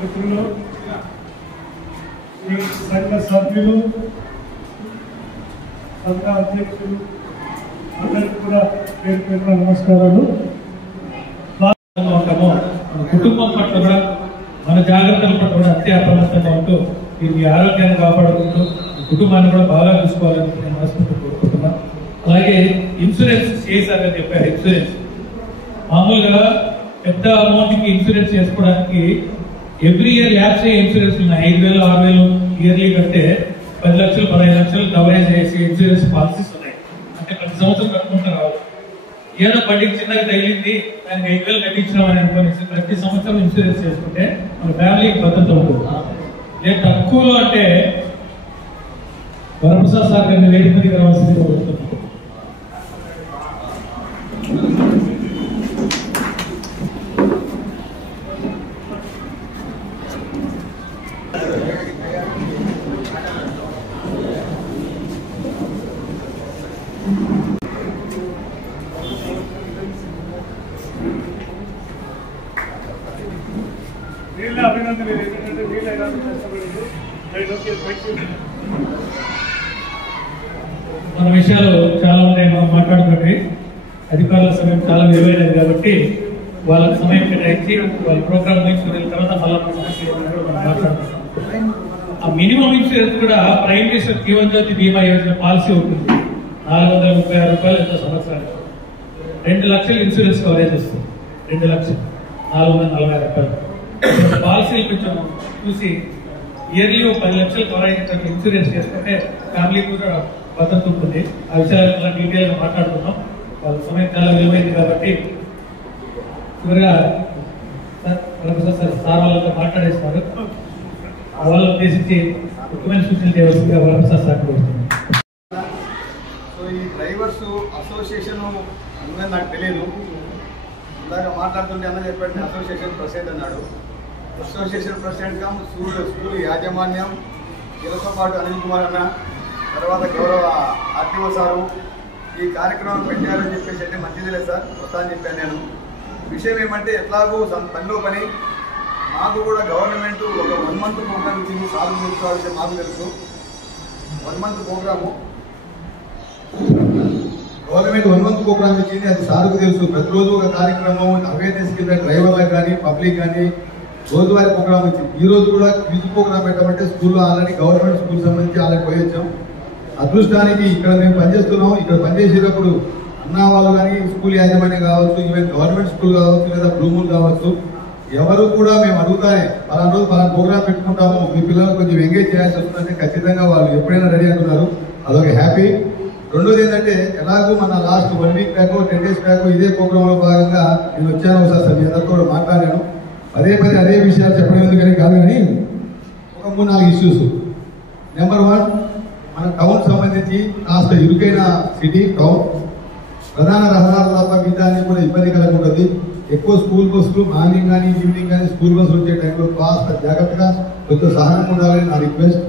మిత్రులు, ఈ సంఘ సభ్యులు, సంఘ అధ్యక్షులు అందరికీ కూడా పేరు పేరున నమస్కారాలు. మన కుటుంబం పట్ల కూడా మన జాగ్రత్తల పట్ల కూడా అత్యప్రమత్తంగా ఉంటూ మీ ఆరోగ్యాన్ని కాపాడుకుంటూ ఈ కుటుంబాన్ని కూడా బాగా చూసుకోవాలని నేను మనస్ఫూర్తిగా కోరుకుంటున్నాను. అలాగే ఇన్సూరెన్స్ చేశారని చెప్పారు. ఇన్సూరెన్స్ మామూలుగా పెద్ద అమౌంట్కి ఇన్సూరెన్స్ చేసుకోవడానికి ఎవ్రీ ఇయర్ యాప్స్ ఇన్సూరెన్స్ ఉన్నాయి. 5,000 6,000 ఇయర్లీ కంటే 10 లక్షలు 15 లక్షలు కవరేజ్ చేసి ఇన్సూరెన్స్ పాలసీస్ ఉన్నాయి. అంటే ప్రతి సంవత్సరం కట్టుకుంటూ రావాలి. ఏదో బండికి చిన్నగా తగిలింది దానికి 5,000 కట్టించినామని అనుకోని ప్రతి సంవత్సరం ఇన్సూరెన్స్ చేసుకుంటే మన ఫ్యామిలీకి భద్రత ఉంటుంది. నేను తక్కువలో అంటే వరప్రసాద్ సార్ గారిని వేదిక మీదకి రావాల్సిందిగా కోరుతున్నాను. అభినందనలు. ఎందుకంటే వీళ్ళు ఎలా కష్టపడింది మన విషయాలు చాలా ఉన్నాయి. మనం మాట్లాడుకుంటే అధికారుల సమయం చాలా విలువైనది కాబట్టి వాళ్ళకి సమయం కేటాయించి వాళ్ళ ప్రోగ్రామ్ తీసుకున్న తర్వాత మళ్ళీ మనం మాట్లాడుతున్నాం. ఆ మినిమం ఇన్సూరెన్స్ కూడా ప్రైమ్ మినిస్టర్ జీవన్ జ్యోతి బీమా యోజన పాలసీ ఉంటుంది. 436 రూపాయలు ఎంతో సంవత్సరానికి 2 లక్షలు ఇన్సూరెన్స్ కవరేజ్ వస్తుంది. 2,440,000 రూపాయలు పాలసీలు కొంచెం చూసి ఇయర్లీ 10 లక్షలు కవరేజ్ ఇన్సూరెన్స్ చేసుకుంటే ఫ్యామిలీ కూడా భద్రత ఉంటుంది. ఆ విషయాలు డీటెయిల్గా మాట్లాడుతున్నాం. వాళ్ళ సమయం చాలా విలువైంది కాబట్టి చివరిగా సార్ వాళ్ళతో మాట్లాడేస్తున్నారు. వాళ్ళని ఉద్దేశించి ముఖ్యమైన సూచనలు చేయవలసిందిగా వరప్రసాద్ సార్ కోరుతున్నాను. సో ఈ డ్రైవర్స్ అసోసియేషన్ ఉందని నాకు తెలియదు. ఇందాక మాట్లాడుతుంటే అన్న చెప్పాడు నేను అసోసియేషన్ ప్రెసిడెంట్ అన్నాడు. అసోసియేషన్ ప్రెసిడెంట్గా స్కూల్ యాజమాన్యం వీళ్ళతో పాటు అనిల్ కుమార్ అన్న, తర్వాత గౌరవ ఆర్టీఓ సారు ఈ కార్యక్రమం పెట్టారని చెప్పేసి అంటే మంచిది లేదు సార్, వస్తా అని చెప్పాను నేను. విషయం ఏమంటే ఎట్లాగూ పనిలో పని మాకు కూడా గవర్నమెంట్ ఒక 1 మంత్ ప్రోగ్రామ్ ఇచ్చింది. సాగు తీసుకోవాల్సి మాకు తెలుసు. 1 month program government 1 month program ఇచ్చింది. అది సార్కు తెలుసు. ప్రతిరోజు ఒక కార్యక్రమం అవేర్నెస్ కింద డ్రైవర్లకు కానీ పబ్లిక్ కానీ రోజువారీ ప్రోగ్రామ్ ఇచ్చింది. ఈ రోజు కూడా క్విజ్ ప్రోగ్రామ్ పెట్టమంటే స్కూల్లో ఆల్రెడీ గవర్నమెంట్ స్కూల్ సంబంధించి ఆల్రెడీ పోయి వచ్చాం. అదృష్టానికి ఇక్కడ మేము పనిచేస్తున్నాం. ఇక్కడ పనిచేసేటప్పుడు అన్న వాళ్ళు కానీ స్కూల్ యాజమాన్యం కావచ్చు, ఈవెన్ గవర్నమెంట్ స్కూల్ కావచ్చు, లేదా బ్లూమూల్ కావచ్చు, ఎవరు కూడా మేము అడుగుతానే పలానా రోజు పలానా ప్రోగ్రామ్ పెట్టుకుంటాము, మీ పిల్లలు కొంచెం ఎంగేజ్ చేయాల్సి వస్తుందంటే ఖచ్చితంగా వాళ్ళు ఎప్పుడైనా రెడీ అంటున్నారు. అదొక హ్యాపీ. రెండోది ఏంటంటే ఎలాగో మన last 1 week back 10 days back ఇదే ప్రోగ్రాంలో భాగంగా నేను వచ్చాను. ఒకసారి మీ అందరితో కూడా మాట్లాడాను. పదే అదే విషయాలు చెప్పడం ఎందుకని కాదు కానీ ఒక 3-4 ఇష్యూస్. నెంబర్ 1, మన టౌన్ సంబంధించి కాస్త ఇరుకైన సిటీ టౌన్, ప్రధాన రహదారులు తప్ప మిగతాన్ని కూడా ఇబ్బంది కలిగి ఉంటుంది. ఎక్కువ స్కూల్ బస్సులు మార్నింగ్ కానీ ఈవినింగ్ కానీ స్కూల్ బస్సులు వచ్చే టైంలో కాస్త జాగ్రత్తగా కొంచెం సహనం ఉండాలని నా రిక్వెస్ట్.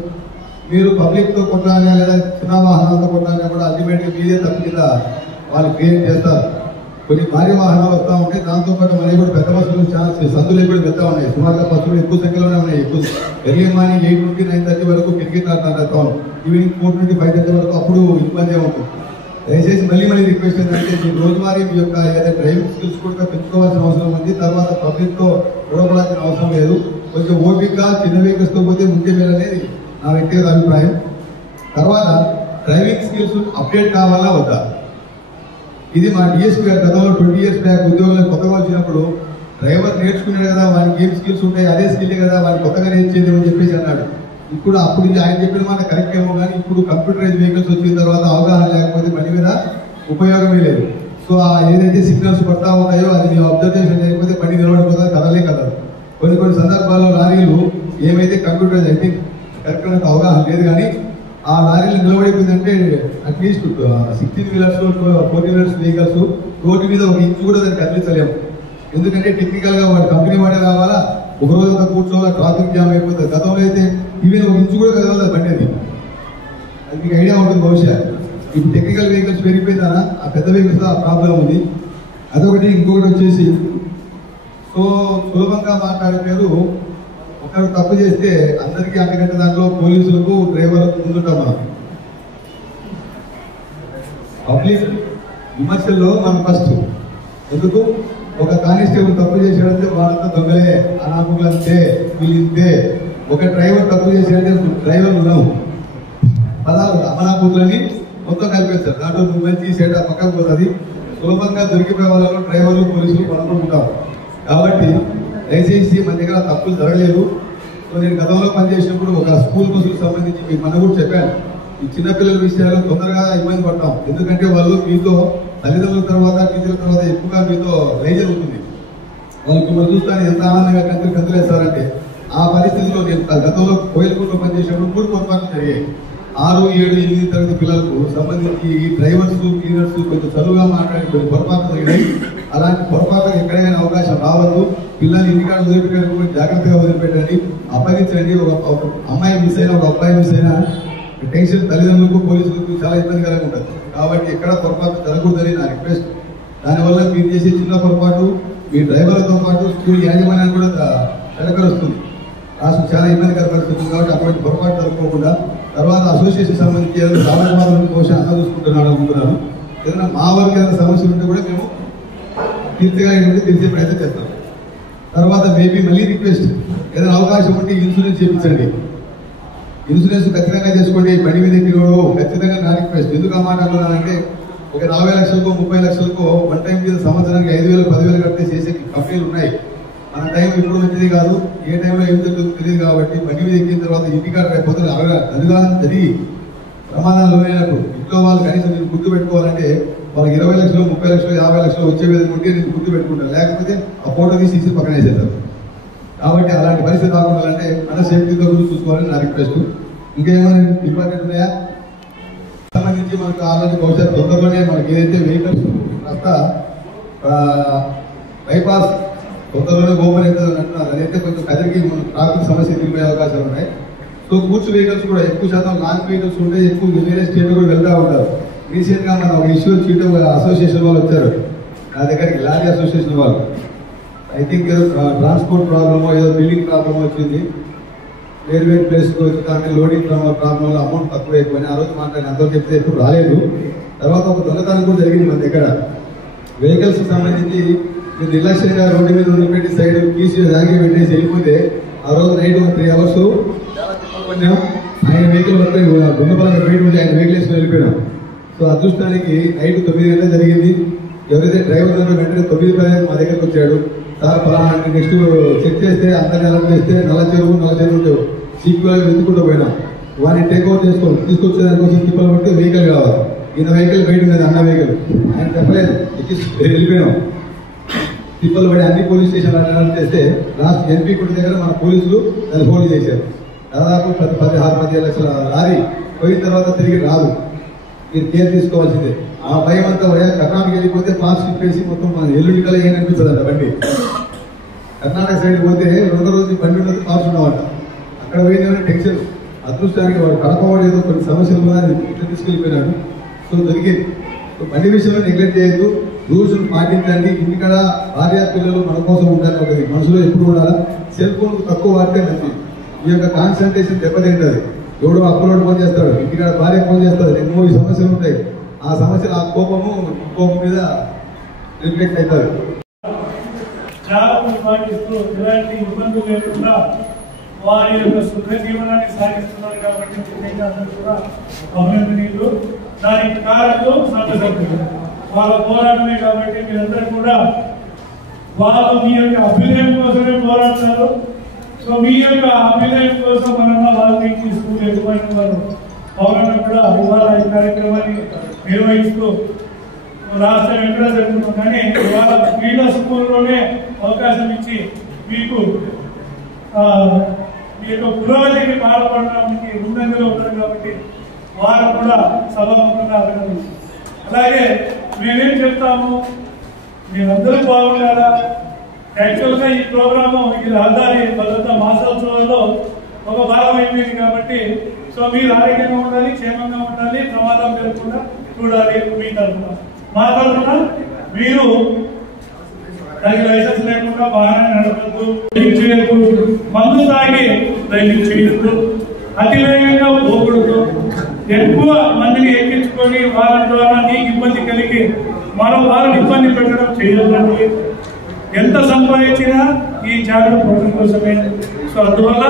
మీరు పబ్లిక్తో కొట్టాలి లేదా చిన్న వాహనాలతో కొట్టాలి కూడా అల్టిమేట్గా మీదే తప్పు కింద వాళ్ళు క్రియేట్ చేస్తారు. కొన్ని భారీ వాహనాలు వస్తూ ఉంటాయి. దాంతోపాటు మళ్ళీ కూడా పెద్ద బస్సులు చాలా సందులు కూడా పెద్ద ఉన్నాయి. సుమారుగా బస్సులు ఎక్కువ సంఖ్యలోనే ఉన్నాయి. ఎక్కువ ఎర్లీ మార్నింగ్ 8 నుండి 9:30 వరకు క్రికెట్ ఆడుతుంటాం. ఈవినింగ్ 4 నుండి 5:30 వరకు అప్పుడు ఇబ్బంది ఉంటుంది. దయచేసి మళ్ళీ రిక్వెస్ట్ ఏంటంటే మీ రోజువారీ మీ యొక్క ఏదైతే డ్రైవింగ్ స్కిల్స్ కూడా పెంచుకోవాల్సిన అవసరం ఉంది. తర్వాత పబ్లిక్తో గొడవపడాల్సిన అవసరం లేదు. కొంచెం ఓపిక చిన్న వెహికల్స్తో పోతే ముందే వెళ్ళనేది నా వ్యక్తిగత అభిప్రాయం. తర్వాత డ్రైవింగ్ స్కిల్స్ అప్డేట్ కావాలా వద్దా, ఇది మా డిఎస్పీ గారు గతంలో 20 years బ్యాక్ ఉద్యోగులకు కొత్తగా వచ్చినప్పుడు డ్రైవర్ నేర్చుకున్నాడు కదా, వానికి ఏం స్కిల్స్ ఉంటాయి అదే స్కిల్ కదా వానికి కొత్తగా నేర్చేది అని చెప్పేసి అన్నాడు. ఇప్పుడు అప్పుడు ఆయన చెప్పిన మాట కరెక్ట్ ఏమో కానీ ఇప్పుడు కంప్యూటరైజ్ వెహికల్స్ వచ్చిన తర్వాత అవగాహన లేకపోతే బండి మీద ఉపయోగమే లేదు. సో ఏదైతే సిగ్నల్స్ పడతా ఉంటాయో అది మేము అబ్జర్వేషన్ చేయకపోతే బండి నిలబడిపోతుంది, కదలే కదదు. కొన్ని సందర్భాల్లో లారీలు ఏమైతే కంప్యూటరైజ్ అయితే కరెక్ట్ అవగాహన లేదు కానీ ఆ లారీలు నిలబడిపోయిందంటే at least 16 wheelers 14 wheelers vehicles road మీద 1 ఇంచు కూడా దాన్ని కదిలించలేము. ఎందుకంటే టెక్నికల్ గా వాడు కంపెనీ వాడే రావాలా, ఒక రోజంతా కూర్చోవాలా, ట్రాఫిక్ జామ్ అయిపోతుంది. గతంలో అయితే ఈవెన్ ఒక ఇంచు కూడా కదలదు బండి అది మీకు ఐడియా ఉంటుంది బహుశా. ఇప్పుడు టెక్నికల్ వెహికల్స్ పెరిగిపోయినా ఆ పెద్ద వెహికల్స్ ఆ ప్రాబ్లం ఉంది. అదొకటి. ఇంకొకటి వచ్చేసి సో సులభంగా మాట్లాడే పేరు ఒకరు తప్పు చేస్తే అందరికీ అంతకంటే దాంట్లో పోలీసులకు డ్రైవర్లకు ముందుంటాం మనం. పబ్లిక్ విమర్శల్లో మనం ఫస్ట్. ఎందుకు ఒక కానిస్టేబుల్ తప్పు చేసాడంటే వాళ్ళంతా దొంగలే, అనాపులు అంతే, వీళ్ళింతే. ఒక డ్రైవర్ తప్పు చేసాడంటే డ్రైవర్ ఉన్నావు పదాలు అమనాపూర్లని మొత్తం కలిపేస్తారు. దాంట్లో నువ్వు మంచి సైడ్ ఆ పక్కకు పోతుంది. సులభంగా దొరికిపోయే వాళ్ళలో డ్రైవర్లు పోలీసులు పనుకుంటాం. కాబట్టి దయచేసి మన దగ్గర తప్పులు జరగలేదు. సో నేను గతంలో పనిచేసినప్పుడు ఒక స్కూల్ బస్సులకు సంబంధించి మీకు మన కూడా చెప్పాను, ఈ చిన్నపిల్లల విషయాలు తొందరగా ఇబ్బంది పడతాం. ఎందుకంటే వాళ్ళు మీతో తల్లిదండ్రుల తర్వాత టీచర్ల తర్వాత ఎక్కువగా మీతో రైజ్ అవుతుంది. వాళ్ళు మిమ్మల్ని చూస్తాను ఎంత ఆనందంగా కంతులేస్తారంటే ఆ పరిస్థితిలో నేను గతంలో కోయిలకుంటలో పనిచేసినప్పుడు 3 పొరపాట్లు జరిగాయి. 6, 7, 8 తరగతి పిల్లలకు సంబంధించి ఈ డ్రైవర్స్ క్లీనర్స్ కొంచెం చదువుగా మాట్లాడి కొన్ని పొరపాట్లు జరిగినాయి. అలాంటి పొరపాట్లకు ఎక్కడైనా అవకాశం రావద్దు. పిల్లల్ని ఇంటికాడ వదిలిపెట్టడానికి జాగ్రత్తగా వదిలిపెట్టండి, అప్పగించండి. ఒక అమ్మాయి మిస్ అయినా ఒక అబ్బాయి మిస్ అయినా టెన్షన్ తల్లిదండ్రులకు పోలీసులకు చాలా ఇబ్బందికరంగా ఉంటుంది. కాబట్టి ఎక్కడ పొరపాటు జరగకూడదని నా రిక్వెస్ట్. దానివల్ల మీరు చేసే చిన్న పొరపాటు మీ డ్రైవర్లతో పాటు స్కూల్ యాజమాన్యాన్ని కూడా వెనకరుస్తుంది, రాష్ట్రం చాలా ఇబ్బందికర పరిస్థితుంది. కాబట్టి అటువంటి పొరపాటు జరగకుండా తర్వాత అసోసియేషన్ సంబంధించి ఏదైనా సామాజిక కోసం అన్న చూసుకుంటున్నాడు అనుకుంటున్నాను. ఏదైనా మా వరకు ఏదైనా సమస్యలు ఉంటే కూడా మేము తీర్చే ప్రయత్నం చేస్తాం. తర్వాత మేబీ మళ్ళీ రిక్వెస్ట్, ఏదైనా అవకాశం ఉంటే ఇన్సూరెన్స్ చేయించండి. ఇన్సూరెన్స్ ఖచ్చితంగా చేసుకోండి. బండి మీద ఎక్కినోడు ఖచ్చితంగా నా రిక్వెస్ట్. ఎందుకు ఆ మాట అంటున్నానంటే ఒక 40 లక్షలకో 30 లక్షలకో వన్ టైం మీద సంవత్సరానికి 5,000, 10,000 కడితే చేసే కంపెనీలు ఉన్నాయి. మన టైం ఇప్పుడు వచ్చేది కాదు, ఏ టైంలో ఏం జరుగుతుందో తెలియదు. కాబట్టి బండి మీద ఎక్కిన తర్వాత ఇంటికాడ రేపు అధికారం జరిగి ప్రమాదాలు లోనైనప్పుడు ఇంట్లో వాళ్ళు కనీసం నేను గుర్తు పెట్టుకోవాలంటే వాళ్ళకి 20 లక్షలు, 30 లక్షలు, 50 లక్షలు వచ్చే విధంగా ఉంటే నేను గుర్తు పెట్టుకుంటాను. లేకపోతే ఆ ఫోటో తీసి పక్కన వేసేస్తారు. కాబట్టి అలాంటి పరిస్థితి రాకుండాలంటే మన సేఫ్టీతో కూడా చూసుకోవాలని నా రిక్వెస్ట్. ఇంకేమైనా ఇంపార్టెంట్ ఉన్నాయా సంబంధించి మనకు ఆల్రెడీ బహుశా తొందరలోనే మనకి ఏదైతే వెహికల్స్ కాస్త బైపాస్ తొందరలోనే ఓపెన్ అవుతుంది అంటున్నారు. అదైతే కొంచెం కదిరికి ట్రాఫిక్ సమస్య ఎదుర్కొనే అవకాశాలు ఉన్నాయి. సో గూడ్స్ వెహికల్స్ కూడా ఎక్కువ శాతం లాంగ్ వెహికల్స్ ఉంటే ఎక్కువ వేరే స్టేట్ కూడా వెళ్తూ ఉంటారు. రీసెంట్ గా మన ఒక ఇష్యూ చీట అసోసియేషన్ వాళ్ళు వచ్చారు నా దగ్గరికి, లారీ అసోసియేషన్ వాళ్ళు. ఐ థింక్ ఏదో ట్రాన్స్పోర్ట్ ప్రాబ్లమో ఏదో బిల్డింగ్ ప్రాబ్లమో వచ్చింది. వేరు ప్లేస్కి వచ్చి దానికి లోడింగ్ ప్రాబ్లంలో అమౌంట్ తక్కువ అయిపోయింది. ఆ రోజు మాట్లాడి అంతా చెప్తే ఎప్పుడు రాలేదు. తర్వాత ఒక దొంగతనం కూడా జరిగింది మన దగ్గర. వెహికల్స్ సంబంధించి మీరు నిర్లక్ష్యంగా రోడ్డు మీద వదిలిపెట్టి సైడ్ తీసి దానికి పెట్టేసి వెళ్ళిపోతే ఆ రోజు నైట్ 3 అవర్స్ ఆయన వెహికల్ వస్తే గుండపలంగా బయట ఉండి ఆయన వెహికల్ వేసుకుని వెళ్ళిపోయాం. సో అదృష్టానికి నైట్ 9 గంటలకు జరిగింది. ఎవరైతే డ్రైవర్ ఉన్నారో వెంటనే 9 మా దగ్గరకు వచ్చాడు. సార్ ఫలానా నెక్స్ట్ చెక్ చేస్తే అందరిని అలర్ట్ చేస్తే నల్ల చెరువు సీక్వెల్ వెతుకుంటూ పోయినాం. వాడిని టేక్ ఓవర్ చేసుకోండి, తీసుకొచ్చేదానికోసం తిప్పలు పడితే వెహికల్ కావాలి. ఈయన వెహికల్ బయట ఉన్నది, అన్న వెహికల్. ఆయన చెప్పలేదు, వెళ్ళిపోయినాం. తిప్పలు పడి అన్ని పోలీస్ స్టేషన్లు అటెండ్ చేస్తే లాస్ట్ ఎన్పీ గుడి దగ్గర మన పోలీసులు దాన్ని హోల్డ్ చేశారు. దాదాపు 16-17 లక్షల లారీ పోయిన తర్వాత తిరిగి రాదు. మీరు కేర్ తీసుకోవాల్సిందే. ఆ భయం అంతా కర్ణాటక వెళ్ళిపోతే పాస్ చెప్పేసి మొత్తం మన ఎల్లుండి కల ఏం అనిపిస్తుందంట బండి. కర్ణాటక సైడ్ పోతే 2వ రోజు బండి ఉండదు, పాస్ ఉండవంట. అక్కడ పోయింది టెన్షన్. అదృష్టానికి వాడు కడపవాడు ఏదో కొన్ని సమస్యలు ఉన్నాయని ఇట్లా తీసుకెళ్ళిపోయినాడు. సో దొరికింది. సో బండి విషయంలో నెగ్లెక్ట్ చేయొద్దు, రూల్స్ పాటించండి. ఇంటికాడ భార్య పిల్లలు మన కోసం ఉంటారు. ఒకటి మనసులో ఎప్పుడు ఉండాలా, సెల్ ఫోన్ తక్కువ వాడితే మంచిది. ఈ యొక్క కాన్సన్ట్రేషన్ దెబ్బతింటది. ఎవడో అప్లోడ్ ఫోన్ చేస్తాడు, ఇంటికాడ భార్య ఫోన్ చేస్తాడు, 2-3 సమస్యలు ఉంటాయి. ఆ సమస్యలు ఆ కోపం మీద రిఫ్లెక్ట్ అవుతుంది. జాగ్రత్తలు పాటిస్తూ ఎలాంటి ఇబ్బందులు లేకుండా వారి యొక్క సుఖ జీవనాన్ని సాగిస్తున్నారు. కాబట్టి అందరూ కూడా అభినందనీయులు. దానికి కారణం సంఘసభ్యులు, వాళ్ళ పోరాటమే. కాబట్టి మీరందరూ కూడా వాళ్ళు మీ యొక్క అభ్యుదయం కోసమే పోరాడతారు. సో మీ యొక్క అభ్యుదయం కోసం మనన్న వాల్మీకి స్కూల్ యజమాని వారు పౌరంగా కూడా ఇవాళ ఈ కార్యక్రమాన్ని నిర్వహిస్తూ రాష్ట్రం ఎక్కడ జరుగుతున్నాం. కానీ ఇవాళ వీళ్ళ స్కూల్లోనే అవకాశం ఇచ్చి మీకు మీ యొక్క పురోగతికి పాల్పడడానికి ముందంజలో ఉన్నారు. కాబట్టి వారు కూడా సభాముఖంగా అభినందించారు. అలాగే మేమేం చెప్తాము, మీరందరూ బాగుండాలా, యాక్చువల్ గా ఈ ప్రోగ్రామ్ ఈ రహదారి భద్రతా మాసోత్సవాల్లో ఒక భాగం అయిపోయింది కాబట్టి సో మీరు ఆరోగ్యంగా ఉండాలి, క్షేమంగా ఉండాలి, ప్రమాదం జరగకుండా చూడాలి. మీ తరఫున మా తరఫున మీరు దానికి లైసెన్స్ లేకుండా వాహనాన్ని నడపద్దు, చేయకూడదు, మందు తాగి డ్రైవింగ్ చేయొద్దు, అతివేగంగా పోకూడదు, ఎక్కువ మందిని ఎక్కించుకొని వాళ్ళ ద్వారా నీకు ఇబ్బంది కలిగి మరో వాళ్ళని ఇబ్బంది పెట్టడం చేయొద్దండి. ఎంత సంపాదించినా ఈ జాగ్రత్త పడడం కోసమే. సో అందువల్ల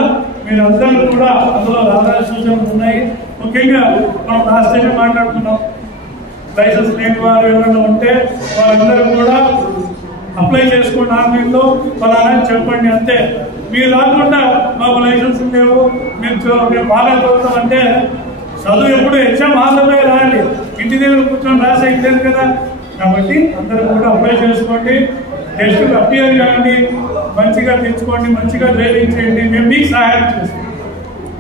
మీరందరూ కూడా అందులో ఆధార సూచనలు ఉన్నాయి. ముఖ్యంగా మనం లాస్ట్ టైం మాట్లాడుకున్నాం, లైసెన్స్ లేని వారు ఎవరైనా ఉంటే వాళ్ళందరూ కూడా అప్లై చేసుకోండి ఆన్లైన్లో, ఫలానా చెప్పండి అంతే. మీరు రాకుండా మాకు లైసెన్స్ లేవు, మేము బాగా చదువుతామంటే చదువు ఎప్పుడు ఎగ్జామ్ హాల్లో రాయాలి, ఇంటి దగ్గర కూర్చొని రాసే లేదు కదా. కాబట్టి అందరూ కూడా అప్లై చేసుకోండి, టెస్ట్ అపియర్ కాండి, మంచిగా తెచ్చుకోండి, మంచిగా డ్రైవింగ్ చేయండి, మేము మీకు సహాయం చేస్తాం.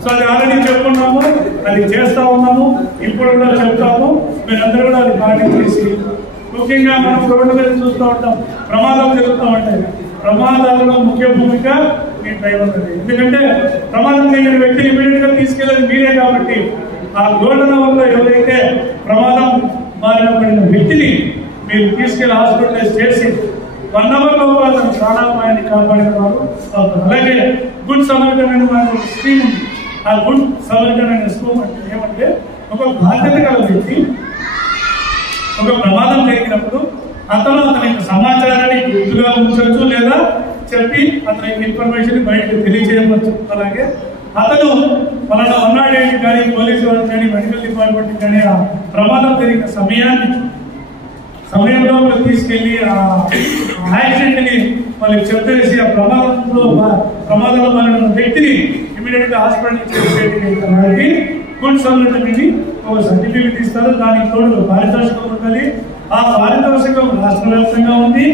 సో అది ఆల్రెడీ చెప్పుకున్నాము, అది చేస్తా ఉన్నాము, ఇప్పుడు కూడా చెప్తాము. మీరందరూ కూడా అది పాటించేసి, ముఖ్యంగా మనం రోడ్డు మీద చూస్తూ ఉంటాం ప్రమాదాలు జరుగుతూ ఉంటాయి. ప్రమాదాలలో ముఖ్య భూమిక మీ డ్రైవర్ అది. ఎందుకంటే ప్రమాదం జరిగిన వ్యక్తిని ఇమీడియట్ గా తీసుకెళ్ళేది మీరే కాబట్టి ఆ ఘటన వల్ల ఎవరైతే ప్రమాదం బారిన పడిన వ్యక్తిని మీరు తీసుకెళ్లి హాస్పిటలైజ్ చేసి 1 hour లో అతను ప్రాణాపాయాన్ని కాపాడిన వారు అవుతారు. అలాగే గుడ్ సమర్థన్ అనే మనకు స్కీమ్ ఉంది. ఆ గుడ్ సమర్థన్ అనే స్కీమ్ అంటే ఏమంటే ఒక బాధ్యత గల వ్యక్తి ఒక ప్రమాదం జరిగినప్పుడు అతని యొక్క సమాచారాన్ని గుర్తుగా ఉంచవచ్చు, లేదా చెప్పి అతని యొక్క ఇన్ఫర్మేషన్ బయటకు తెలియజేయవచ్చు. అలాగే అతను పలానా అన్నాడేంటి కానీ పోలీసు వారికి కానీ మెడికల్ డిపార్ట్మెంట్ కానీ ఆ ప్రమాదం జరిగిన సమయంలో తీసుకెళ్లి ఆ యాక్సిడెంట్ ని వాళ్ళకి చెప్పేసి ఆ ప్రమాదంలో మన వ్యక్తిని ఇమీడియట్ గా హాస్పిటల్ చేసేది గుడ్ సర్టిఫికేట్ ఒక సర్టిఫికేట్ ఇస్తారు. దానికి తోడు పారితోషికం ఉంటుంది. ఆ పారితోషికం రాష్ట్ర వ్యాప్తంగా ఉంది.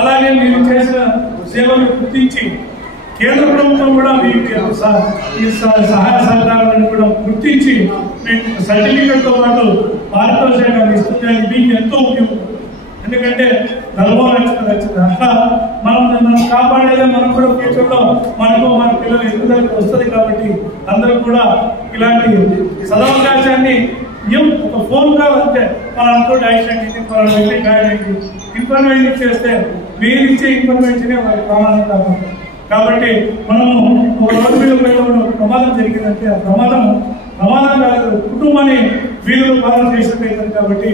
అలాగే మీరు చేసిన సేవలు గుర్తించి కేంద్ర ప్రభుత్వం కూడా మీకు ఈ సహాయ సహకారాలను కూడా గుర్తించి మీకు సర్టిఫికేట్ తో పాటు పారితోషికాన్ని ఇస్తుంది. అది మీకు ఎంతో ఉపయోగం. ఎందుకంటే రక్షణ అట్లా మనం కాపాడేదే మనం కూడా ఫ్యూచర్ లో మనకు మన పిల్లలు ఎదుగుదలకు వస్తుంది. కాబట్టి అందరూ కూడా ఇలాంటి సదవకాశాన్ని ఒక ఫోన్ కాల్ అంటే మనతో యాక్సిడెంట్ గాయమైంది ఇన్ఫర్మేషన్ చేస్తే మీరు ఇచ్చే ఇన్ఫర్మేషన్ వాళ్ళకి ప్రమాదం కావాలి. కాబట్టి మనము ఒక రోడ్డు మీద ప్రమాదం జరిగిందంటే ఆ ప్రమాదం కాదు, కుటుంబాన్ని వీళ్ళు పాలన చేసినట్టు. కాబట్టి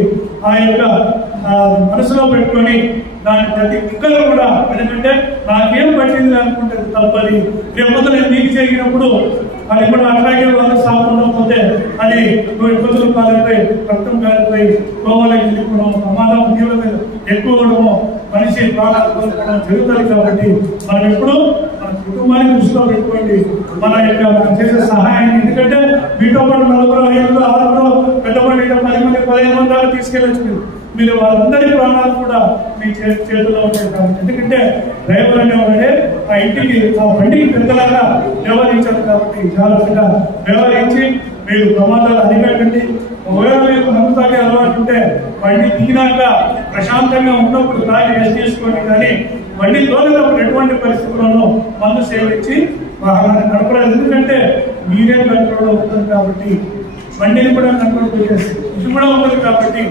ఆ యొక్క మనసులో పెట్టుకొని దాని ప్రతి ఒక్కరు కూడా ఎందుకంటే నాకేం పట్టింది అనుకుంటే తప్పది. రేపు నేను నీకు జరిగినప్పుడు అది కూడా అట్లాగే వాళ్ళు సాగుండకపోతే అది ఇబ్బందులు కాలిపోయి రక్తం కాలిపోయి కోవాలకి వెళ్ళిపోవడం, ప్రమాదం తీవ్రత ఎక్కువ అవడము, మనిషి ప్రాణాలు కోల్పోవడం జరుగుతుంది. కాబట్టి మనం ఎప్పుడు మన కుటుంబాన్ని దృష్టిలో పెట్టుకోండి, మన యొక్క చేసే సహాయాన్ని. ఎందుకంటే మీతో పాటు 4, 5, 6 పెద్దపడి 10 మంది 15 మంది దాకా తీసుకెళ్ళచ్చు. మీరు వాళ్ళందరి ప్రాణాలు కూడా మీ చేతుల్లో ఉంటాయి. కాబట్టి ఎందుకంటే డ్రైవర్ అనేవాడే ఆ ఇంటికి ఆ బండికి పెద్దలాగా వ్యవహరించారు. కాబట్టి జాగ్రత్తగా వ్యవహరించి మీరు ప్రమాదాలు అరికట్టండి. ఒకవేళ మీకు మందు తాగే అలవాటు ఉంటే బండి దిగినాక ప్రశాంతంగా ఉన్నప్పుడు తాగి రెస్ట్ చేసుకోండి. కానీ బండి తోలేటప్పుడు ఎటువంటి పరిస్థితుల్లోనూ మందు సేవించి వాహనాన్ని నడపలేదు. ఎందుకంటే మీరే కంట్రోల్ అవుతుంది కాబట్టి బండిని కూడా కంట్రోల్ చేసి ఇది కూడా ఉంటుంది. కాబట్టి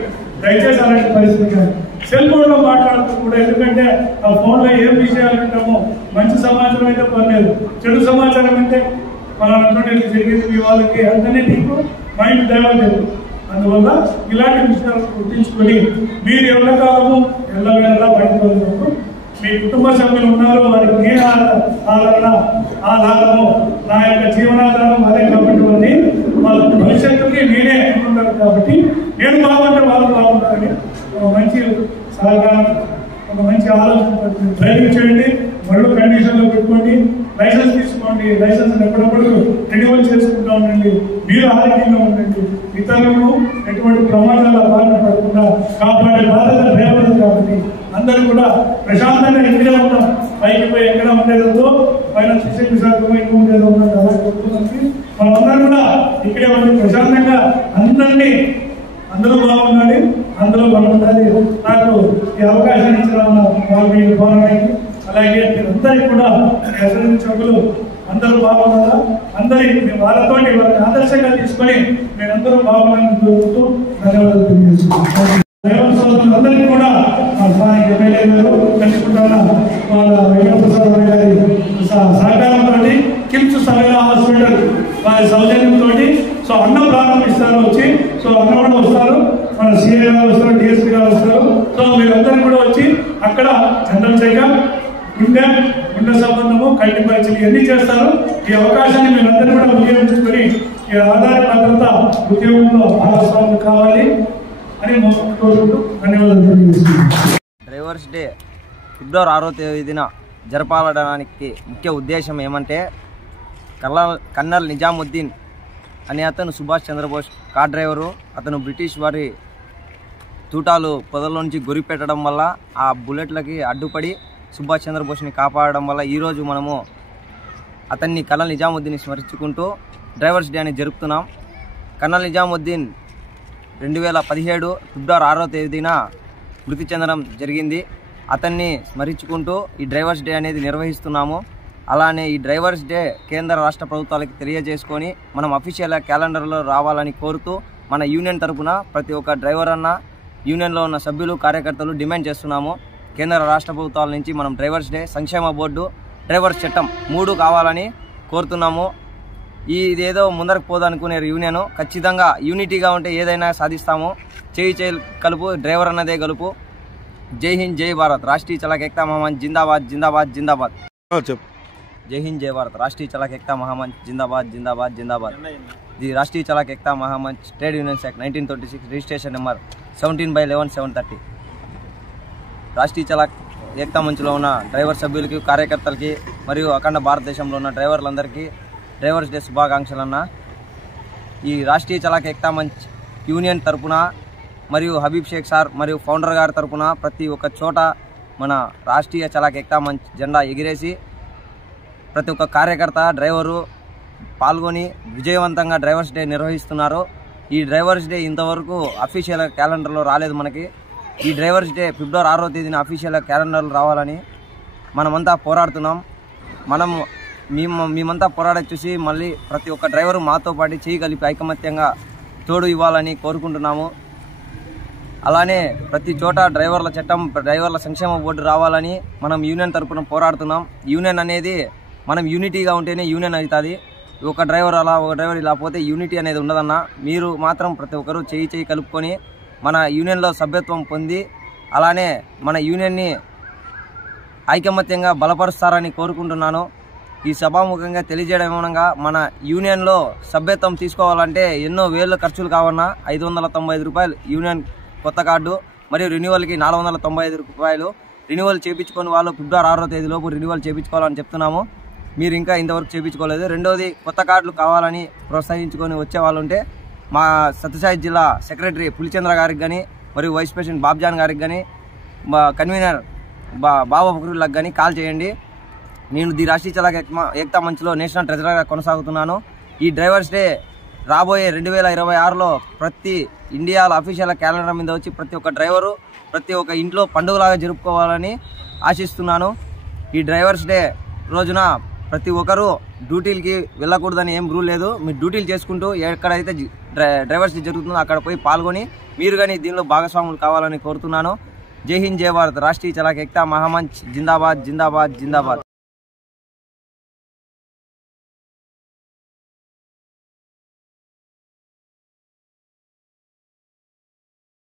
దయచేసి అలాంటి పరిస్థితి కాదు. సెల్ ఫోన్ లో మాట్లాడుతూ కూడా, ఎందుకంటే ఆ ఫోన్ లో ఏం విషయాలు వింటామో మంచి సమాచారం అయితే పర్లేదు, చెడు సమాచారం అంటే మనం జరిగింది మీ వాళ్ళకి అంతనే నీకు మైండ్ డైవర్ట్ లేదు. అందువల్ల ఇలాంటి విషయాలు గుర్తించుకొని మీరు ఎల్లకాలము ఎల్లవేళలా బయటకు మీ కుటుంబ సభ్యులు ఉన్నారు, వారికి నేను ఆధారము నా యొక్క జీవనాధారం అదే. కాబట్టి వాళ్ళ భవిష్యత్తుకి నేనే అనుకుంటారు. కాబట్టి నేను బాగుంటే వాళ్ళు బాగుంటారని ఒక మంచి సహకారం, ఒక మంచి ఆలోచన డ్రైవింగ్ చేయండి. మళ్ళీ కండిషన్ లో పెట్టుకోండి, లైసెన్స్ తీసుకోండి, లైసెన్స్ ఎప్పుడప్పుడు రెన్యువల్ చేసుకుంటూ ఉండండి. మీరు ఆరోగ్యంగా ఉండండి, ఇతరులను ఎటువంటి ప్రమాదాల బారిన పడకుండా కాపాడే బాధ్యత డ్రైవర్. కాబట్టి అందరూ కూడా ప్రశాంతంగా ఇక్కడే ఉంటాం. పైకి పోయి ఎక్కడ ఉండేదో పైన శిక్షణ శాఖ ఎక్కువ ఉండేదో ఉన్నది. అలా చెప్తున్నది మనందరూ కూడా ఇక్కడే ఉండి ప్రశాంతంగా అందరూ బాగుండాలి, అందరూ బాగుండాలి. నాకు ఈ అవకాశం ఇచ్చిన వాళ్ళకి అలాగే మీరందరికీ కూడా చదువులు అందరూ బాగున్నారా? అందరి వాళ్ళతో వాళ్ళని ఆదర్శంగా తీసుకొని మీరందరూ బాగున్నారని కోరుతూ ధన్యవాదాలు తెలియజేస్తున్నాను. అందరికీ కూడా మా స్థానిక ఎమ్మెల్యే గారు కట్టుకుంటున్న వాళ్ళ వెంకటప్రసాద్ గారి సహకారంతో కిమ్స్ సర్వేల హాస్పిటల్ వారి సౌజన్యంతో సో అన్నం ప్రారంభిస్తారు వచ్చి. సో అన్న కూడా వస్తారు, మన సిఐ గారు వస్తారు, డిఎస్పీ గారు వస్తారు. సో మీరందరూ కూడా వచ్చి అక్కడ జనరల్ చెకప్, గుండె సంబంధము, కంటి పరీక్షలు ఇవన్నీ చేస్తారు. ఈ అవకాశాన్ని మీరందరూ కూడా ఉపయోగించుకొని ఈ ఆధార భద్రత ఉద్యోగంలో భాగస్వాములు కావాలి అని కోరుకుంటూ ధన్యవాదాలు తెలియజేస్తున్నాను. డ్రైవర్స్ డే ఫిబ్రవరి 6వ తేదీన జరపాలడానికి ముఖ్య ఉద్దేశం ఏమంటే కర్నల్ నిజాముద్దీన్ అనే అతను సుభాష్ చంద్రబోస్ కార్ డ్రైవరు. అతను బ్రిటిష్ వారి తూటాలు పొదల్లో నుంచి గురిపెట్టడం వల్ల ఆ బుల్లెట్లకి అడ్డుపడి సుభాష్ చంద్రబోస్ని కాపాడడం వల్ల ఈరోజు మనము అతన్ని కర్నల్ నిజాముద్దీన్ని స్మరించుకుంటూ డ్రైవర్స్ డే అని జరుపుతున్నాం. కర్నల్ నిజాముద్దీన్ 2017 ఫిబ్రవరి 6వ తేదీన మృతి చెందడం జరిగింది. అతన్ని స్మరించుకుంటూ ఈ డ్రైవర్స్ డే అనేది నిర్వహిస్తున్నాము. అలానే ఈ డ్రైవర్స్ డే కేంద్ర రాష్ట్ర ప్రభుత్వాలకి తెలియజేసుకొని మనం అఫీషియల్ క్యాలెండర్లో రావాలని కోరుతూ మన యూనియన్ తరఫున ప్రతి ఒక్క డ్రైవర్ అన్న, యూనియన్లో ఉన్న సభ్యులు, కార్యకర్తలు డిమాండ్ చేస్తున్నాము. కేంద్ర రాష్ట్ర ప్రభుత్వాల నుంచి మనం డ్రైవర్స్ డే, సంక్షేమ బోర్డు, డ్రైవర్స్ చట్టం 3 కావాలని కోరుతున్నాము. ఇదేదో ముందరకు పోదనుకునే యూనియన్ ఖచ్చితంగా యూనిటీగా ఉంటే ఏదైనా సాధిస్తాము. చేయి కలుపు, డ్రైవర్ అన్నదే గలుపు. జై హింద్, జై భారత్. రాష్ట్రీయ చలాక్ ఏక్తా మహామంచ్ జిందాబాద్, జిందాబాద్, జిందాబాద్. జై హింద్, జై భారత్. రాష్ట్రీయ చలాక్ ఏక్తా మహామంచ్ జిందాబాద్, జిందాబాద్, జిందాబాద్. The Rashtriya Chalak Ekta Mahamanch trade unions act 1936 registration number 17/11/730. Rashtriya Chalak Ekta మంచ్లో ఉన్న డ్రైవర్ సభ్యులకి, కార్యకర్తలకి మరియు అఖండ భారతదేశంలో ఉన్న డ్రైవర్లందరికీ డ్రైవర్స్ డే శుభాకాంక్షలన్న. ఈ రాష్ట్రీయ చలాక్ ఏక్తా మంచ్ యూనియన్ తరపున మరియు హబీబ్ షేక్ సార్ మరియు ఫౌండర్ గారి తరపున ప్రతి ఒక్క చోట మన రాష్ట్రీయ చలాక్ ఏక్తా మంచ్ జెండా ఎగిరేసి ప్రతి ఒక్క కార్యకర్త, డ్రైవరు పాల్గొని విజయవంతంగా డ్రైవర్స్ డే నిర్వహిస్తున్నారు. ఈ డ్రైవర్స్ డే ఇంతవరకు అఫీషియల్ క్యాలెండర్లో రాలేదు మనకి. ఈ డ్రైవర్స్ డే ఫిబ్రవరి 6వ తేదీన అఫీషియల్ క్యాలెండర్లో రావాలని మనమంతా పోరాడుతున్నాం. మేమంతా పోరాడే చూసి మళ్ళీ ప్రతి ఒక్క డ్రైవరు మాతో పాటు చేయి కలిపి ఐకమత్యంగా తోడు ఇవ్వాలని కోరుకుంటున్నాము. అలానే ప్రతి చోట డ్రైవర్ల చట్టం, డ్రైవర్ల సంక్షేమ బోర్డు రావాలని మనం యూనియన్ తరపున పోరాడుతున్నాం. యూనియన్ అనేది మనం యూనిటీగా ఉంటేనే యూనియన్ అవుతుంది. ఒక డ్రైవర్ అలా, ఒక డ్రైవర్ ఇలా పోతే యూనిటీ అనేది ఉండదన్న. మీరు మాత్రం ప్రతి ఒక్కరూ చేయి కలుపుకొని మన యూనియన్లో సభ్యత్వం పొంది అలానే మన యూనియన్ని ఐకమత్యంగా బలపరుస్తారని కోరుకుంటున్నాను. ఈ సభాముఖంగా తెలియజేయడం ఏమనగా మన యూనియన్లో సభ్యత్వం తీసుకోవాలంటే ఎన్నో వేల ఖర్చులు కావన్నా. 595 రూపాయలు యూనియన్ కొత్త కార్డు మరియు రెన్యువల్కి 495 రూపాయలు. రెన్యువల్ చేయించుకొని వాళ్ళు ఫిబ్రవరి 6వ తేదీలోపు రెన్యువల్ చేయించుకోవాలని చెప్తున్నాము. మీరు ఇంకా ఇంతవరకు చేయించుకోలేదు. రెండోది, కొత్త కార్డులు కావాలని ప్రోత్సహించుకొని వచ్చే వాళ్ళు ఉంటే మా సత్యసాయి జిల్లా సెక్రటరీ పులిచంద్ర గారికి కానీ మరియు వైస్ ప్రెసిడెంట్ బాబ్జాన్ గారికి కానీ మా కన్వీనర్ బాబా ఫక్రుల్లాకి కానీ కాల్ చేయండి. నేను ది రాష్ట్రీయ చలాక్ ఏక్తా మంచ్లో నేషనల్ ట్రెజరర్గా కొనసాగుతున్నాను. ఈ డ్రైవర్స్ డే రాబోయే 2026లో ప్రతి ఇండియాలో అఫీషియల్ క్యాలెండర్ మీద వచ్చి ప్రతి ఒక్క డ్రైవరు ప్రతి ఒక్క ఇంట్లో పండుగలాగా జరుపుకోవాలని ఆశిస్తున్నాను. ఈ డ్రైవర్స్ డే రోజున ప్రతి ఒక్కరూ డ్యూటీలకి వెళ్ళకూడదని ఏం రూల్ లేదు. మీరు డ్యూటీలు చేసుకుంటూ ఎక్కడైతే డ్రైవర్స్ డే జరుగుతుందో అక్కడ పోయి పాల్గొని మీరు కానీ దీనిలో భాగస్వాములు కావాలని కోరుతున్నాను. జై హింద్, జై భారత్. రాష్ట్రీయ చలాక్ ఏక్తా మహామంచ్ జిందాబాద్, జిందాబాద్, జిందాబాద్.